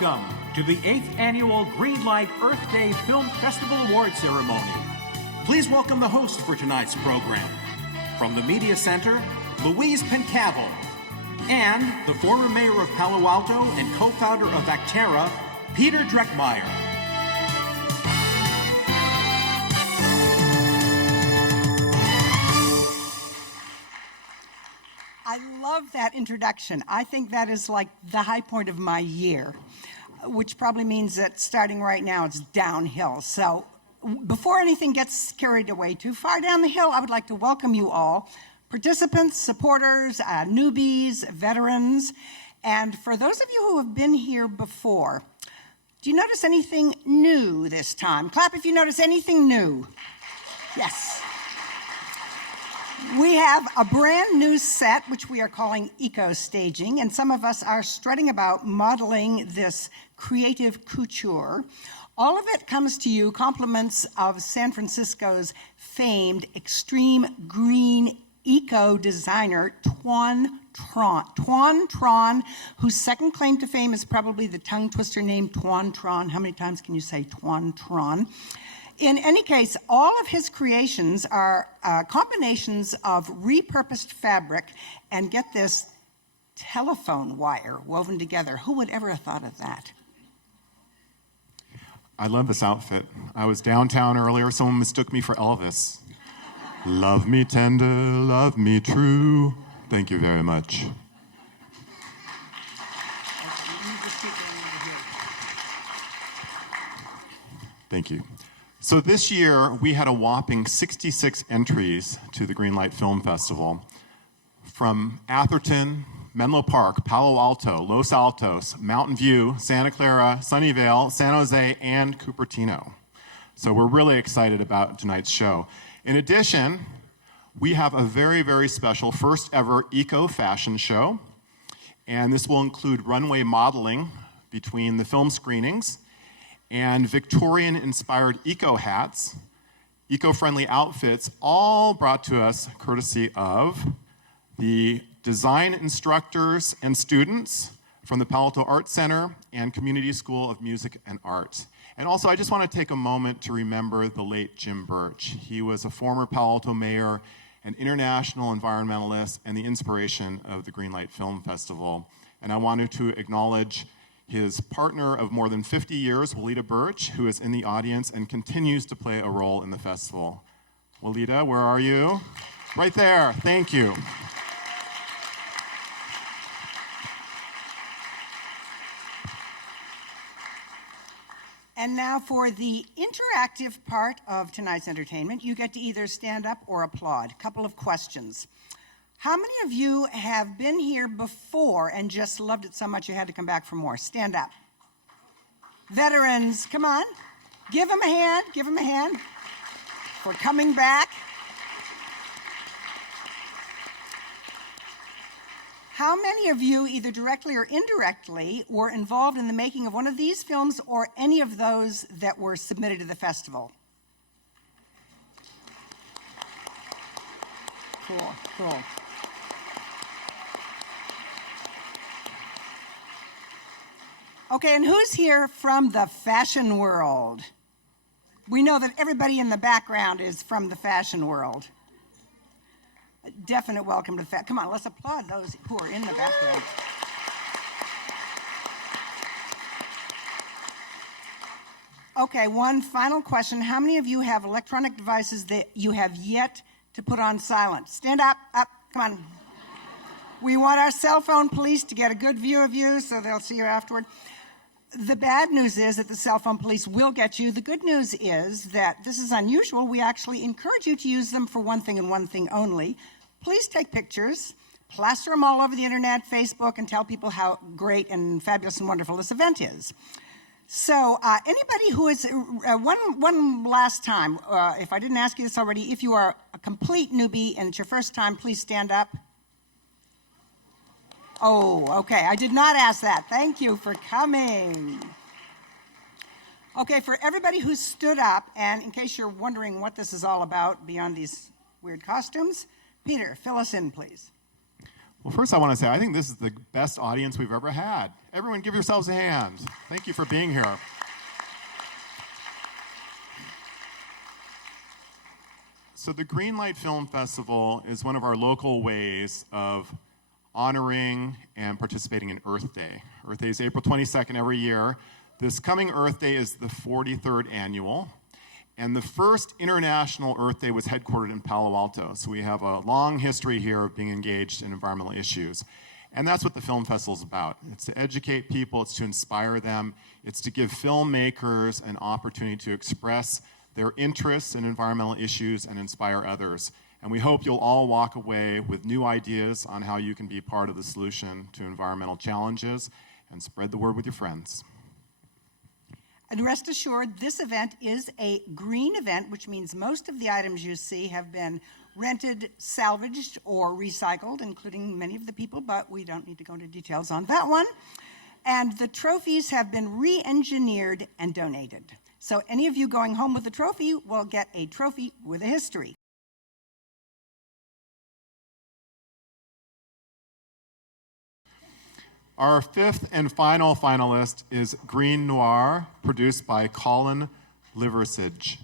Welcome to the 8th Annual Greenlight Earth Day Film Festival Award Ceremony. Please welcome the host for tonight's program. From the Media Center, Louise Pencavel, and the former mayor of Palo Alto and co-founder of Actera, Peter Dreckmeyer. I love that introduction. I think that is like the high point of my year, which probably means that starting right now it's downhill. So before anything gets carried away too far down the hill, I would like to welcome you all, participants, supporters, newbies, veterans, and for those of you who have been here before, do you notice anything new this time? Clap if you notice anything new. Yes. We have a brand new set, which we are calling eco-staging, and some of us are strutting about modeling this creative couture. All of it comes to you compliments of San Francisco's famed extreme green eco-designer, Tuan Tron, whose second claim to fame is probably the tongue twister name Tuan Tron. How many times can you say Tuan Tron? In any case, all of his creations are combinations of repurposed fabric and, get this, telephone wire woven together. Who would ever have thought of that? I love this outfit. I was downtown earlier. Someone mistook me for Elvis. Love me tender, love me true. Thank you very much. Thank you. So this year, we had a whopping 66 entries to the Greenlight Film Festival from Atherton, Menlo Park, Palo Alto, Los Altos, Mountain View, Santa Clara, Sunnyvale, San Jose, and Cupertino. So we're really excited about tonight's show. In addition, we have a very, very special first ever eco-fashion show, and this will include runway modeling between the film screenings and Victorian-inspired eco hats, eco-friendly outfits, all brought to us courtesy of the design instructors and students from the Palo Alto Art Center and Community School of Music and Art. And also, I just want to take a moment to remember the late Jim Birch. He was a former Palo Alto mayor, an international environmentalist, and the inspiration of the Greenlight Film Festival. And I wanted to acknowledge his partner of more than 50 years, Walida Birch, who is in the audience and continues to play a role in the festival. Walida, where are you? Right there, thank you. And now for the interactive part of tonight's entertainment, you get to either stand up or applaud. Couple of questions. How many of you have been here before and just loved it so much you had to come back for more? Stand up. Veterans, come on. Give them a hand for coming back. How many of you, either directly or indirectly, were involved in the making of one of these films or any of those that were submitted to the festival? Cool. Okay, and who's here from the fashion world? We know that everybody in the background is from the fashion world. Definite welcome to come on, let's applaud those who are in the background. Okay, one final question. How many of you have electronic devices that you have yet to put on silent? Stand up, come on. We want our cell phone police to get a good view of you so they'll see you afterward. The bad news is that the cell phone police will get you. The good news is that this is unusual. We actually encourage you to use them for one thing and one thing only. Please take pictures, plaster them all over the internet, Facebook, and tell people how great and fabulous and wonderful this event is. So anybody who is, one last time, if I didn't ask you this already, if you are a complete newbie and it's your first time, please stand up. Oh, okay, I did not ask that. Thank you for coming. Okay, for everybody who stood up, and in case you're wondering what this is all about beyond these weird costumes, Peter, fill us in, please. Well, first I want to say I think this is the best audience we've ever had. Everyone give yourselves a hand. Thank you for being here. So the Greenlight Film Festival is one of our local ways of honoring and participating in Earth Day. Earth Day is April 22nd every year. This coming Earth Day is the 43rd annual. And the first International Earth Day was headquartered in Palo Alto. So we have a long history here of being engaged in environmental issues. And that's what the film festival is about. It's to educate people, it's to inspire them, it's to give filmmakers an opportunity to express their interests in environmental issues and inspire others. And we hope you'll all walk away with new ideas on how you can be part of the solution to environmental challenges and spread the word with your friends. And rest assured, this event is a green event, which means most of the items you see have been rented, salvaged, or recycled, including many of the people, but we don't need to go into details on that one. And the trophies have been re-engineered and donated. So any of you going home with a trophy will get a trophy with a history. Our fifth and final finalist is Green Noir, produced by Colin Liversidge.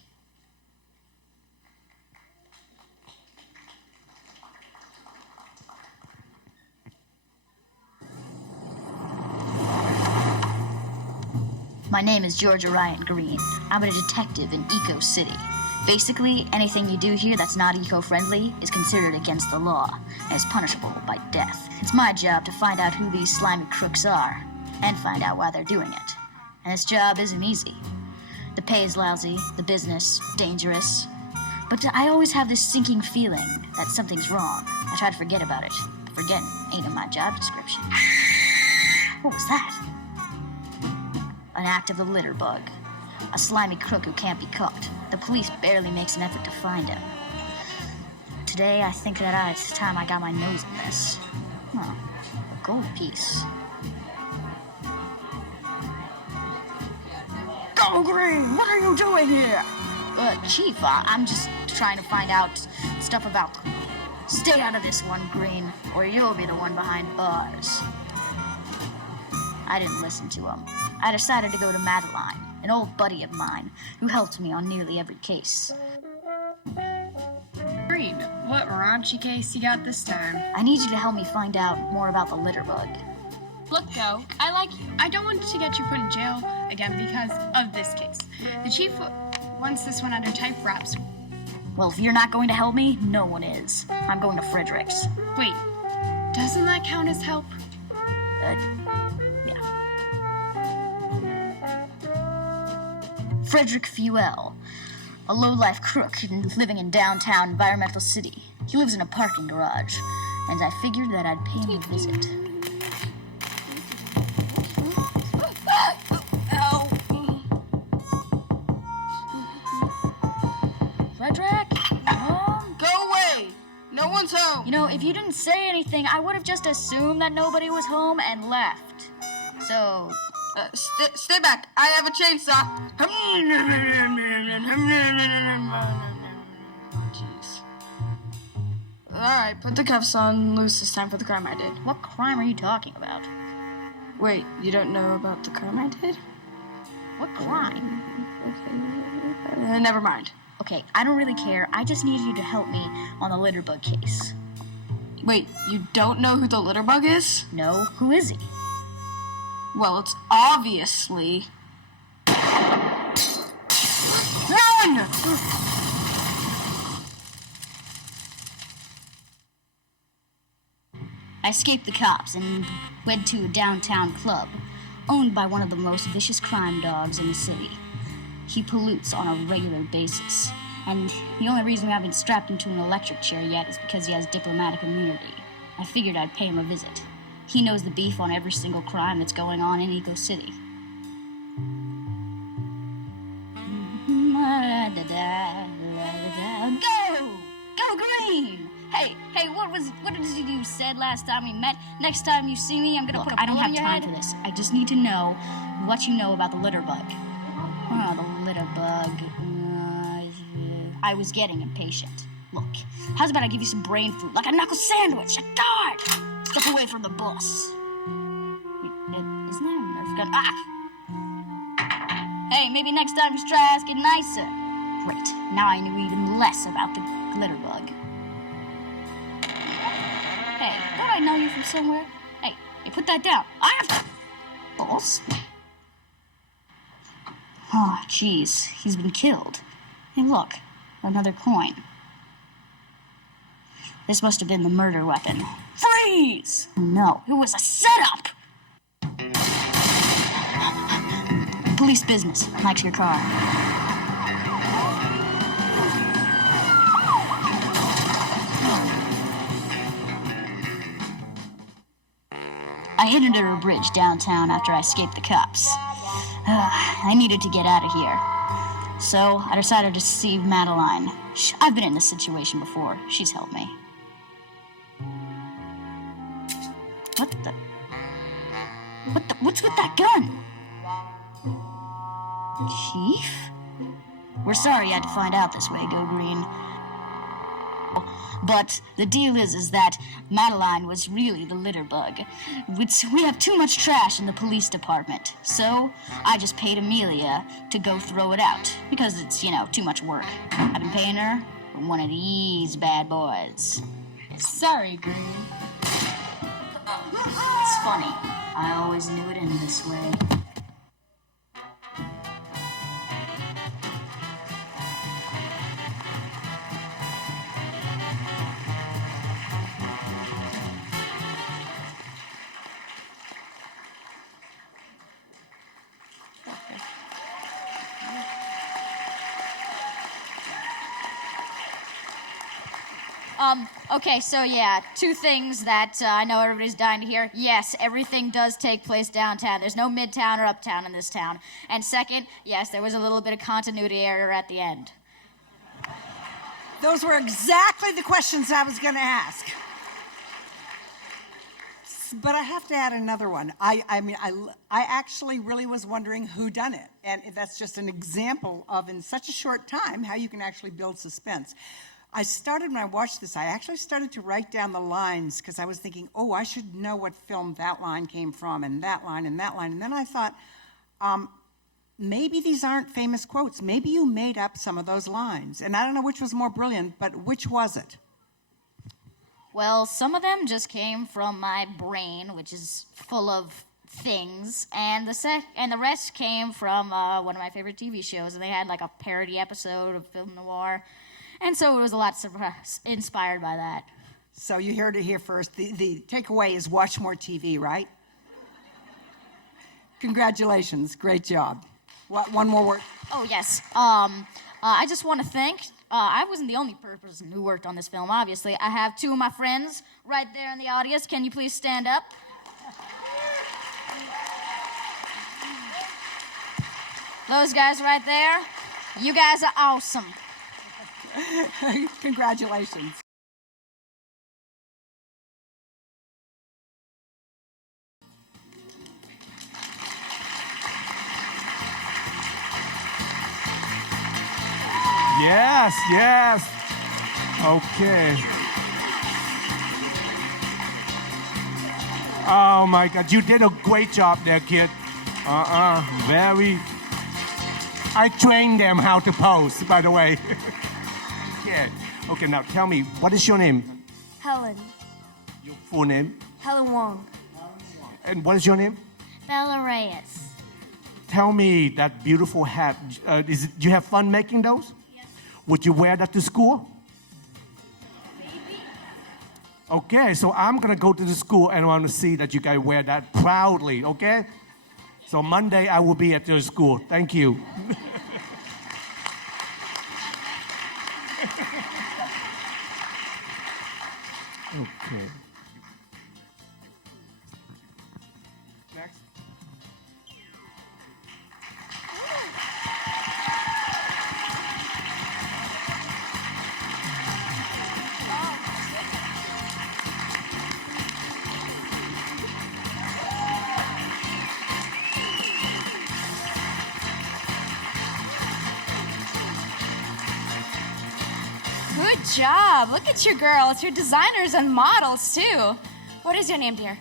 My name is Georgia Ryan Green. I'm a detective in Eco City. Basically, anything you do here that's not eco-friendly is considered against the law and is punishable by death. It's my job to find out who these slimy crooks are and find out why they're doing it. And this job isn't easy. The pay is lousy, the business dangerous, but I always have this sinking feeling that something's wrong. I try to forget about it, but forgetting ain't in my job description. What was that? An act of the litter bug. A slimy crook who can't be caught. The police barely makes an effort to find him. Today, I think that it's time I got my nose in this. Oh, a gold piece. Go Green! What are you doing here? Chief, I'm just trying to find out stuff about... Stay out of this one, Green, or you'll be the one behind bars. I didn't listen to him. I decided to go to Madeline, an old buddy of mine who helped me on nearly every case. Green, what raunchy case you got this time? I need you to help me find out more about the litter bug. Look, Go, I like you. I don't want to get you put in jail again because of this case. The chief wants this one under tight wraps. Well, if you're not going to help me, no one is. I'm going to Frederick's. Wait, doesn't that count as help? Yeah. Frederick Fuel, a low-life crook living in downtown Environmental City. He lives in a parking garage, and I figured that I'd pay him a visit. Frederick? Home? Go away! No one's home! You know, if you didn't say anything, I would have just assumed that nobody was home and left. So... Stay back. I have a chainsaw. Jeez. Alright, put the cuffs on loose. It's time for the crime I did. what crime are you talking about? Wait, you don't know about the crime I did? What crime? Never mind. Okay, I don't really care. I just need you to help me on the litter bug case. Wait, you don't know who the litter bug is? No? Who is he? Well, it's obviously... Run! I escaped the cops and went to a downtown club owned by one of the most vicious crime dogs in the city. He pollutes on a regular basis, and the only reason we haven't strapped him to an electric chair yet is because he has diplomatic immunity. I figured I'd pay him a visit. He knows the beef on every single crime that's going on in Eco City. Go! Go Green! Hey, what did you said last time we met? Next time you see me, I'm gonna put a bullet in your head. I don't have time for this. I just need to know what you know about the litter bug. Oh, the litter bug. I was getting impatient. Look, how's about I give you some brain food, like a knuckle sandwich, a guard? Step away from the boss. Isn't gun. Ah! Hey, maybe next time you try asking nicer. Great. Now I knew even less about the glitter bug. Hey, don't I know you from somewhere? Hey, put that down. I have balls. Oh, jeez, he's been killed. Hey, look, another coin. This must have been the murder weapon. Freeze! No, it was a setup! Police business. Mike's your car. I hid under a bridge downtown after I escaped the cops. I needed to get out of here. So I decided to see Madeline. I've been in this situation before. She's helped me. What's with that gun? Chief? We're sorry you had to find out this way, Go Green. But the deal is that Madeline was really the litter bug. We have too much trash in the police department. So I just paid Amelia to go throw it out. Because it's, too much work. I've been paying her for one of these bad boys. Sorry, Green. It's funny. I always knew it ended this way. Okay, so yeah, two things that I know everybody's dying to hear. Yes, everything does take place downtown. There's no midtown or uptown in this town. And second, yes, there was a little bit of continuity error at the end. Those were exactly the questions I was going to ask. But I have to add another one. I actually really was wondering who done it. And that's just an example of, in such a short time, how you can actually build suspense. When I watched this, I actually started to write down the lines because I was thinking, I should know what film that line came from, and that line, and that line. And then I thought, maybe these aren't famous quotes. Maybe you made up some of those lines. And I don't know which was more brilliant, but which was it? Well, some of them just came from my brain, which is full of things, and the rest came from one of my favorite TV shows, and they had like a parody episode of Film Noir. And so it was a lot inspired by that. So you heard it here first. The takeaway is watch more TV, right? Congratulations. Great job. One more word? Oh, yes. I just want to thank, I wasn't the only person who worked on this film, obviously. I have two of my friends right there in the audience. Can you please stand up? Those guys right there, you guys are awesome. Congratulations. Yes. Okay. Oh my God, you did a great job there, kid. Very. I trained them how to pose, by the way. Yeah. Okay, now tell me, what is your name? Helen. Your full name? Helen Wong. And what is your name? Bella Reyes. Tell me that beautiful hat. Do you have fun making those? Yes. Would you wear that to school? Maybe. Okay, so I'm gonna go to the school and I want to see that you guys wear that proudly, okay? So Monday I will be at your school. Thank you. Okay. Next. Good job. Look at your girls. You're designers and models, too. What is your name, dear?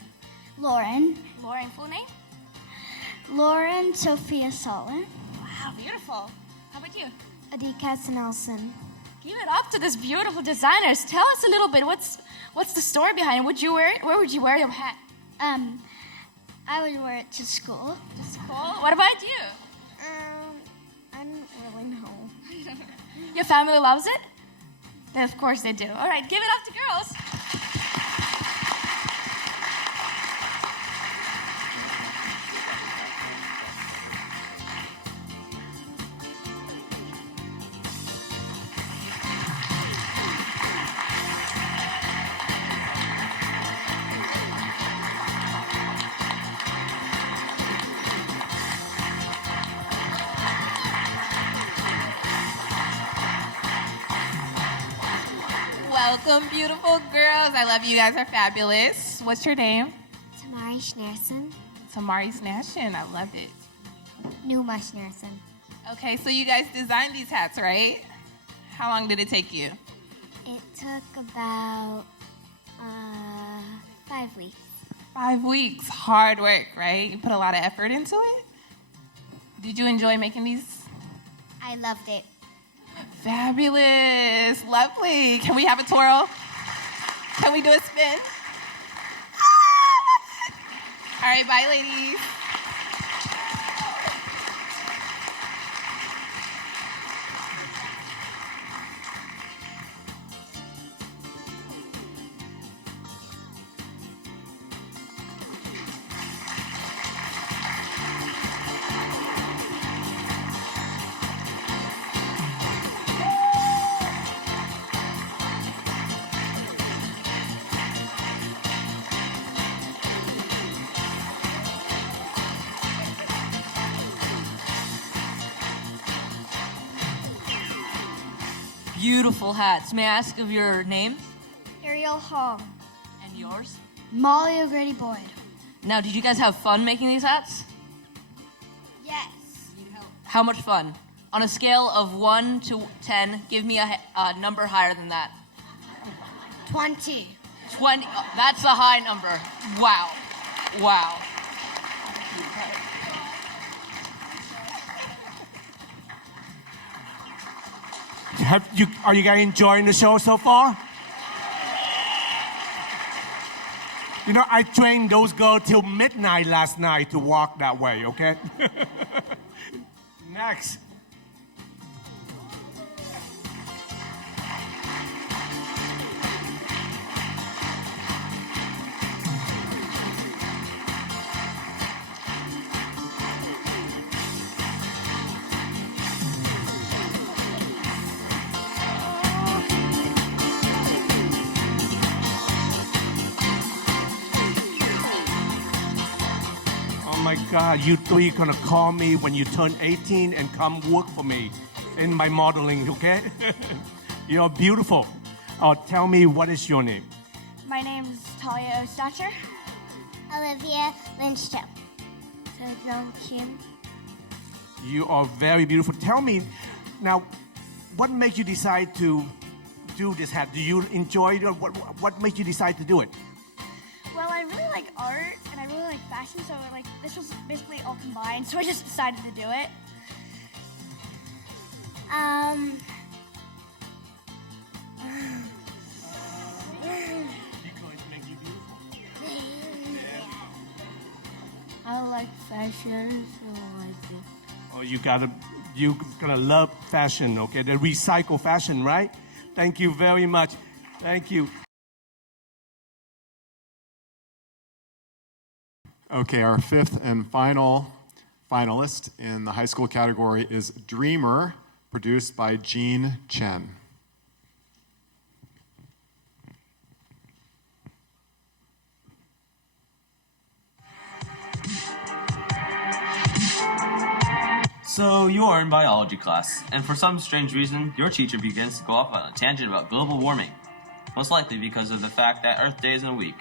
Lauren. Lauren, full name? Lauren Sophia Solon. Wow, beautiful. How about you? Adika Nelson. Give it up to this beautiful designers. Tell us a little bit. What's the story behind it? Would you wear it? Where would you wear your hat? I would wear it to school. To school. What about you? I don't really know. Your family loves it? Then of course they do. All right, give it up to girls. Welcome, beautiful girls. I love you guys are fabulous. What's your name? Tamari Schneerson. Tamari Snashin. I love it. Numa Schneerson. Okay, so you guys designed these hats, right? How long did it take you? It took about 5 weeks. 5 weeks. Hard work, right? You put a lot of effort into it? Did you enjoy making these? I loved it. Fabulous. Lovely. Can we have a twirl? Can we do a spin? All right, bye, ladies. Beautiful hats. May I ask of your name Ariel Hong. and yours? Molly O'Grady Boyd. Now, did you guys have fun making these hats? Yes. How much fun? On a scale of 1 to 10, give me a number higher than that. 20. 20. That's a high number. Wow. Wow. Are you guys enjoying the show so far? You know, I trained those girls till midnight last night to walk that way, okay? Next. Oh my God, you three gonna call me when you turn 18 and come work for me in my modeling, okay? You're beautiful. Tell me, what is your name? My name's Talia Ostacher. Olivia Lindstrom. Sejong Kim. You are very beautiful. Tell me, now, what made you decide to do this hat? Do you enjoy it, or what made you decide to do it? Well, I really like art and I really like fashion, so like this was basically all combined. So I just decided to do it. I like fashion, so I like it. Oh, you're gonna love fashion, okay? The recycle fashion, right? Thank you very much. Thank you. Okay, our fifth and final finalist in the high school category is Dreamer, produced by Jean Chen. So you are in biology class, and for some strange reason, your teacher begins to go off on a tangent about global warming. Most likely because of the fact that Earth Day is in a week.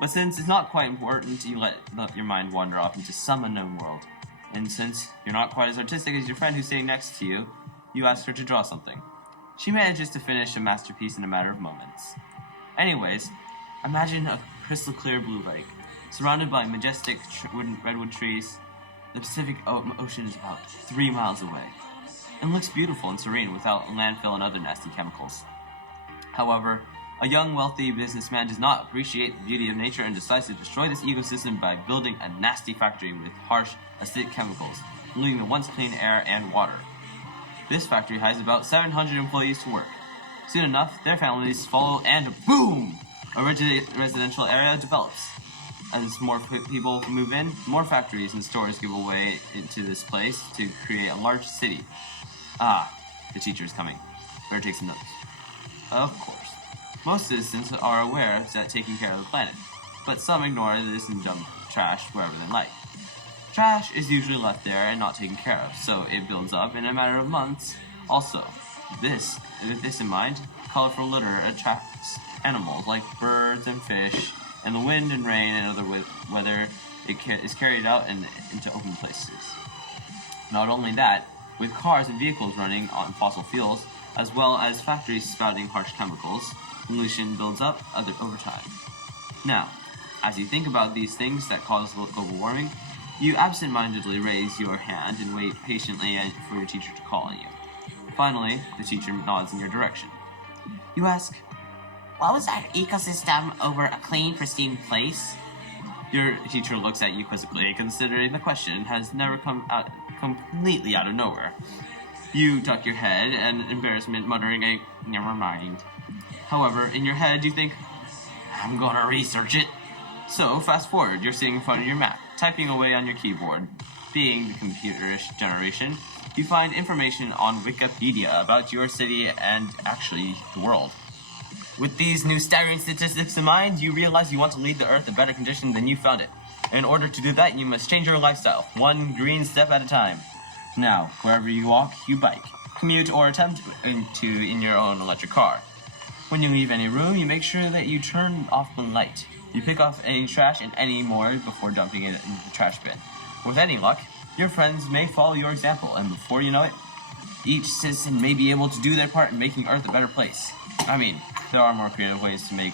But since it's not quite important, you let your mind wander off into some unknown world. And since you're not quite as artistic as your friend who's sitting next to you, you ask her to draw something. She manages to finish a masterpiece in a matter of moments. Anyways, imagine a crystal clear blue lake, surrounded by majestic redwood trees, The Pacific Ocean is about 3 miles away, and looks beautiful and serene without landfill and other nasty chemicals. However, a young, wealthy businessman does not appreciate the beauty of nature and decides to destroy this ecosystem by building a nasty factory with harsh, acidic chemicals, polluting the once clean air and water. This factory hires about 700 employees to work. Soon enough, their families follow, and boom! A residential area develops. As more people move in, more factories and stores give away into this place to create a large city. Ah, the teacher is coming. Better take some notes. Of course. Most citizens are aware that taking care of the planet, but some ignore this and dump trash wherever they like. Trash is usually left there and not taken care of, so it builds up in a matter of months. Also, with this in mind, colorful litter attracts animals like birds and fish, and the wind and rain and other weather is carried out into open places. Not only that, with cars and vehicles running on fossil fuels, as well as factories spouting harsh chemicals, pollution builds up over time. Now, as you think about these things that cause global warming, you absent-mindedly raise your hand and wait patiently for your teacher to call on you. Finally, the teacher nods in your direction. You ask, "What was our ecosystem over a clean, pristine place?" Your teacher looks at you quizzically, considering the question has never come out completely out of nowhere. You tuck your head in embarrassment, muttering a "never mind." However, in your head, you think, "I'm gonna research it." So, fast forward, you're sitting in front of your Mac, typing away on your keyboard. Being the computerish generation, you find information on Wikipedia about your city and actually the world. With these new staggering statistics in mind, you realize you want to leave the Earth in better condition than you found it. In order to do that, you must change your lifestyle, one green step at a time. Now, wherever you walk, you bike, commute, or attempt in your own electric car. When you leave any room, you make sure that you turn off the light. You pick off any trash and any more before dumping it in the trash bin. With any luck, your friends may follow your example, and before you know it, each citizen may be able to do their part in making Earth a better place. I mean, there are more creative ways to make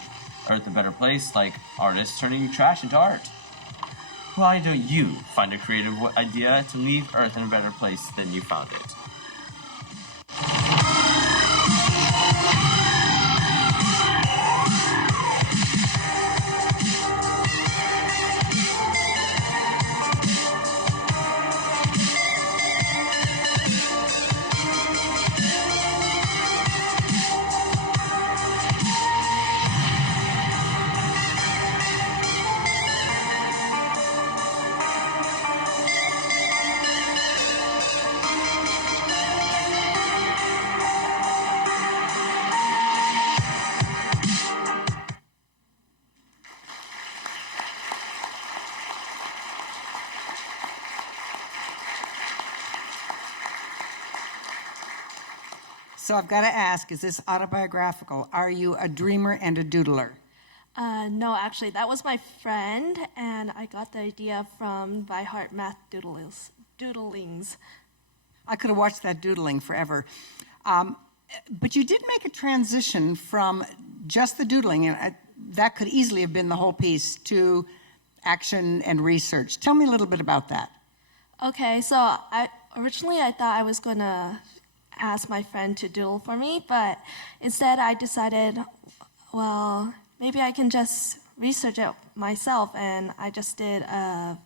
Earth a better place, like artists turning trash into art. Why don't you find a creative idea to leave Earth in a better place than you found it? So I've got to ask, is this autobiographical? Are you a dreamer and a doodler? No, actually, that was my friend, and I got the idea from by heart math doodlings. I could have watched that doodling forever. But you did make a transition from just the doodling, and that could easily have been the whole piece, to action and research. Tell me a little bit about that. Okay, so originally I thought I was going to ask my friend to doodle for me, but instead I decided, well, maybe I can just research it myself, and I just did a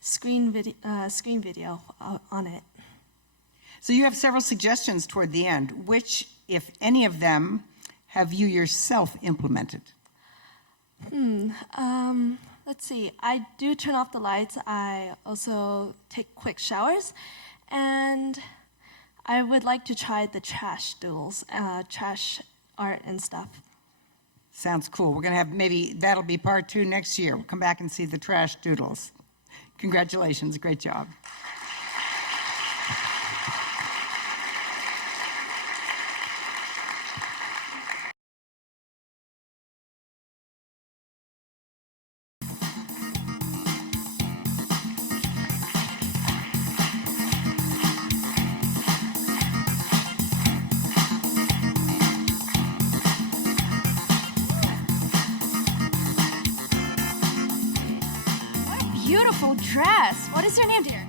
screen video on it. So you have several suggestions toward the end. Which, if any of them, have you yourself implemented? Let's see. I do turn off the lights. I also take quick showers, and I would like to try the trash doodles, trash art and stuff. Sounds cool. We're going to have, maybe that'll be part 2 next year. We'll come back and see the trash doodles. Congratulations. Great job. Beautiful dress. What is your name, dear?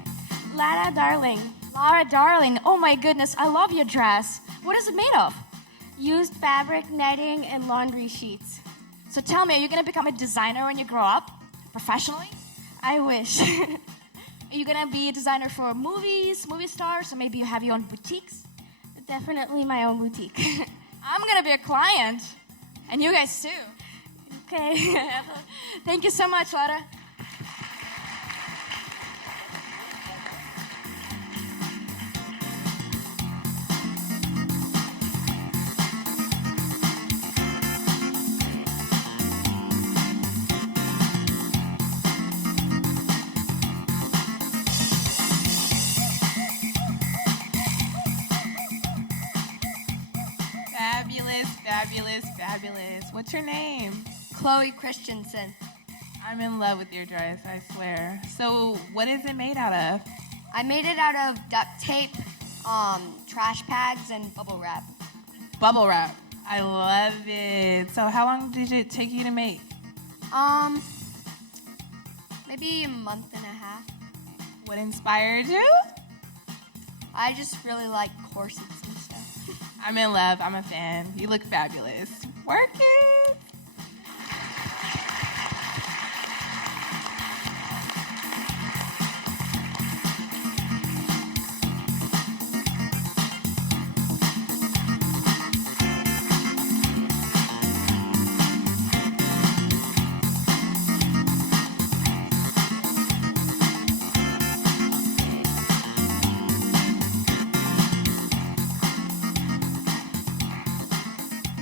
Lara Darling. Laura Darling. Oh my goodness, I love your dress. What is it made of? Used fabric, netting, and laundry sheets. So tell me, are you going to become a designer when you grow up? Professionally? I wish. Are you going to be a designer for movies, movie stars, or maybe you have your own boutiques? Definitely my own boutique. I'm going to be a client. And you guys too. Okay. Thank you so much, Laura. Fabulous. What's your name? Chloe Christensen. I'm in love with your dress, I swear. So, what is it made out of? I made it out of duct tape, trash bags, and bubble wrap. Bubble wrap. I love it. So, how long did it take you to make? Maybe a month and a half. What inspired you? I just really like corsets and stuff. I'm in love. I'm a fan. You look fabulous. Work it.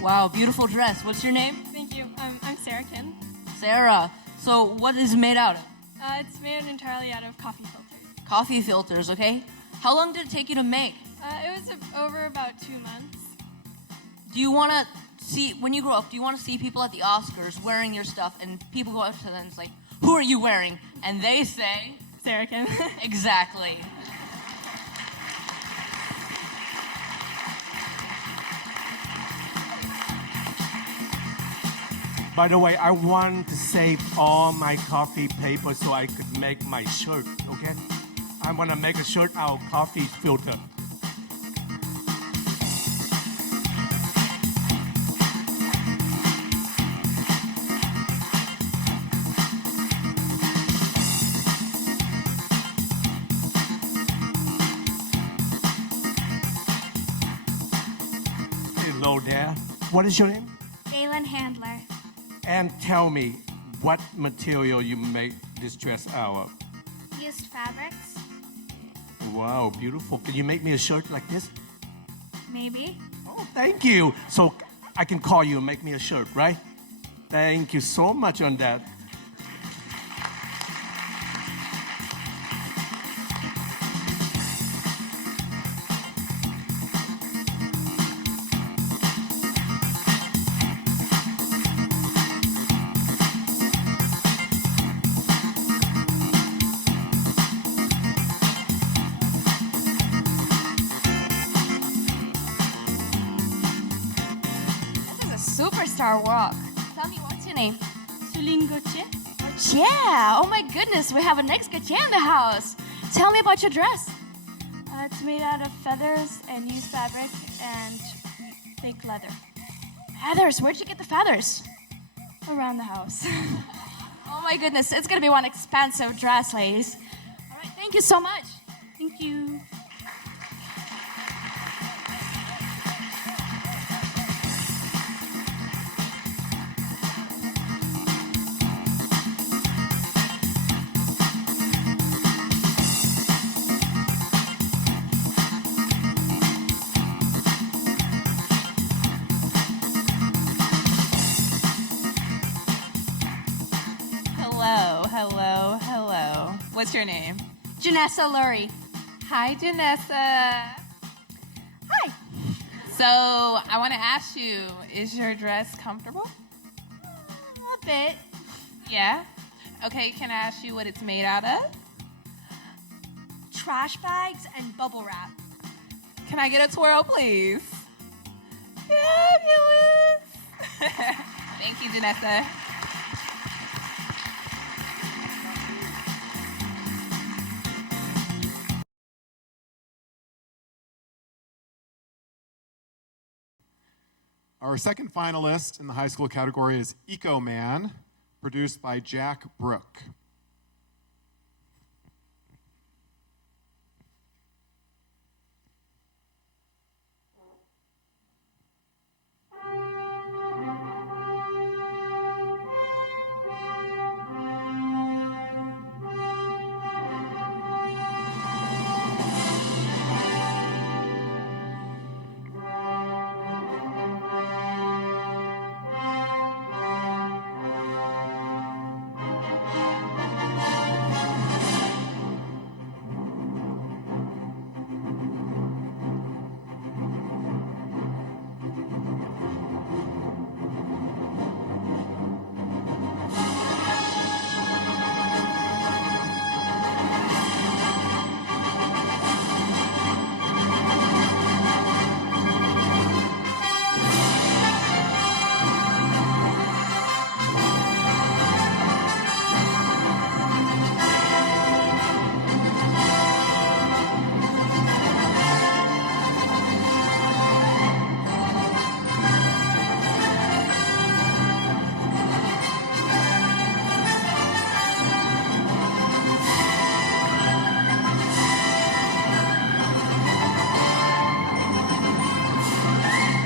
Wow, beautiful dress. What's your name? Thank you. I'm Sarah Kin. Sarah. So what is it made out of? It's made entirely out of coffee filters. Coffee filters, okay? How long did it take you to make? It was over about 2 months. Do you want to see, when you grow up, do you want to see people at the Oscars wearing your stuff and people go up to them and it's like, who are you wearing? And they say... Sarah Kin. Exactly. By the way, I want to save all my coffee paper so I could make my shirt, okay? I want to make a shirt out of coffee filter. Hello there. What is your name? Galen Handler. And tell me, what material you make this dress out of? Used fabrics. Wow, beautiful. Can you make me a shirt like this? Maybe. Oh, thank you. So I can call you and make me a shirt, right? Thank you so much on that. Superstar walk. Tell me, what's your name? Celine Gauthier. Yeah. Oh my goodness, we have a next Gauthier in the house. Tell me about your dress. It's made out of feathers and used fabric and fake leather. Feathers? Where'd you get the feathers? Around the house. Oh my goodness, it's gonna be one expensive dress, ladies. All right, thank you so much. Thank you. Hello. What's your name? Janessa Lurie. Hi, Janessa. Hi. So, I want to ask you, is your dress comfortable? A bit. Yeah? Okay, can I ask you what it's made out of? Trash bags and bubble wrap. Can I get a twirl, please? Fabulous. Thank you, Janessa. Our second finalist in the high school category is Eco Man, produced by Jack Brook.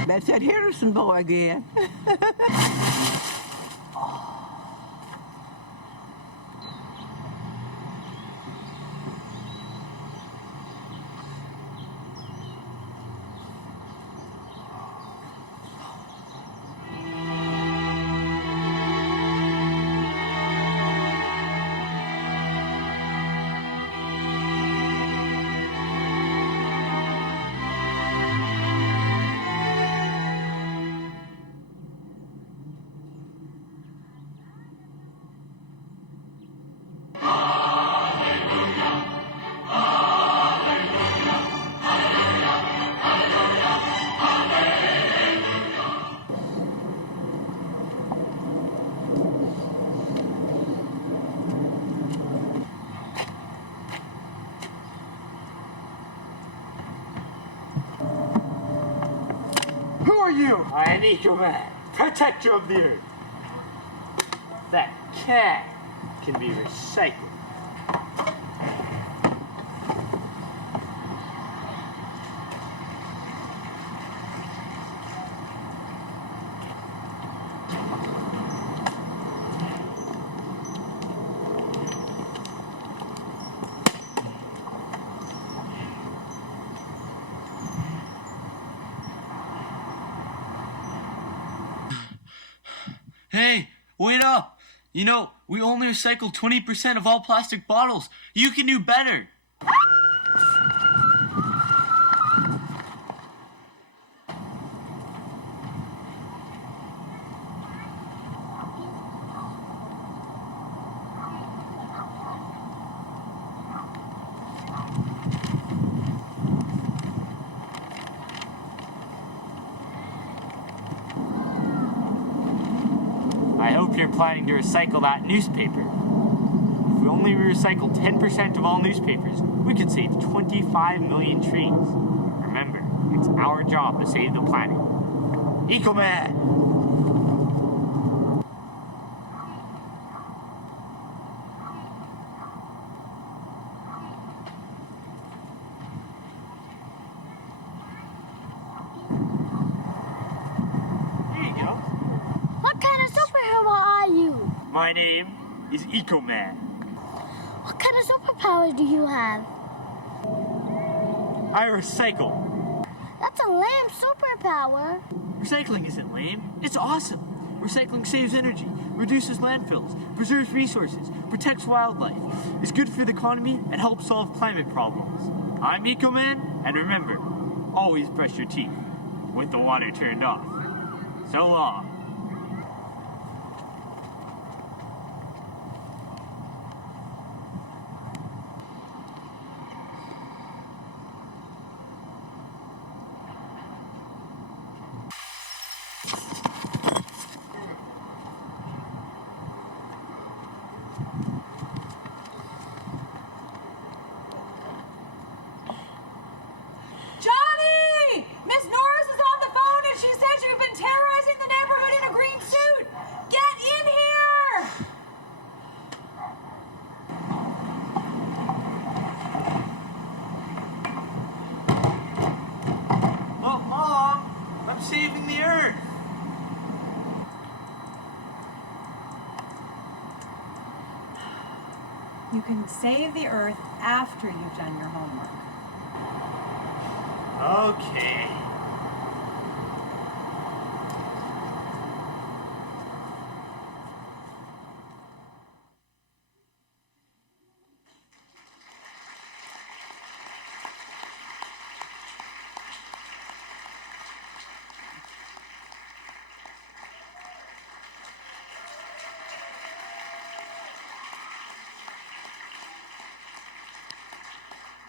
That's that Harrison boy again. Who are you? I am Ecoman, protector of the earth. That can be recycled. Hey, wait up! You know, we only recycle 20% of all plastic bottles. You can do better. I hope you're planning to recycle that newspaper. If we only recycle 10% of all newspapers, we could save 25 million trees. Remember, it's our job to save the planet. Ecoman! What kind of superhero are you? My name is Ecoman. What kind of superpowers do you have? I recycle. That's a lame superpower. Recycling isn't lame. It's awesome. Recycling saves energy, reduces landfills, preserves resources, protects wildlife, is good for the economy, and helps solve climate problems. I'm Ecoman, and remember, always brush your teeth with the water turned off. So long. Johnny! Miss Norris is on the phone and she says you've been terrorized You can save the earth after you've done your homework. Okay.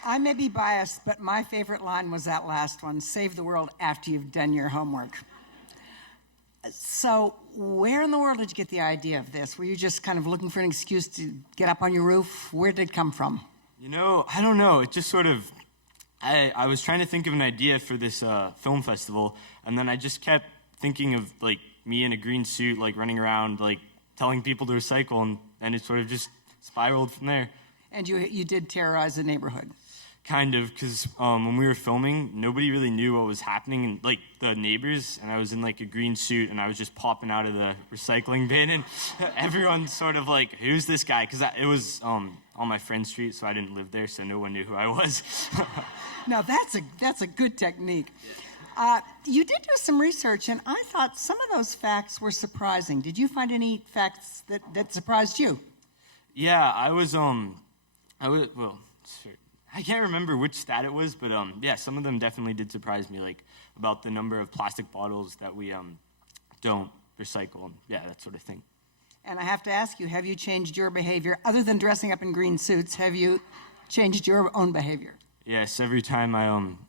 I may be biased, but my favorite line was that last one, save the world after you've done your homework. So where in the world did you get the idea of this? Were you just kind of looking for an excuse to get up on your roof? Where did it come from? You know, I don't know. It just sort of, I was trying to think of an idea for this film festival, and then I just kept thinking of, like, me in a green suit, like, running around, like, telling people to recycle, and it sort of just spiraled from there. And you did terrorize the neighborhood. Kind of, because when we were filming, nobody really knew what was happening, and like the neighbors, and I was in like a green suit, and I was just popping out of the recycling bin, and everyone's sort of like, who's this guy? Because it was on my friend's street, so I didn't live there, so no one knew who I was. Now that's a good technique. You did do some research, and I thought some of those facts were surprising. Did you find any facts that surprised you? Yeah, well, sure. I can't remember which stat it was, but yeah, some of them definitely did surprise me, like about the number of plastic bottles that we don't recycle, and yeah, that sort of thing. And I have to ask you, have you changed your behavior? Other than dressing up in green suits, have you changed your own behavior? Yes, every time I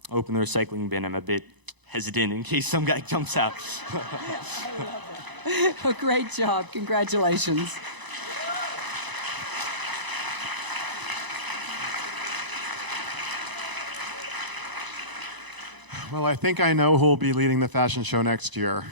open the recycling bin, I'm a bit hesitant in case some guy jumps out. Oh, great job. Congratulations. Well, I think I know who will be leading the fashion show next year.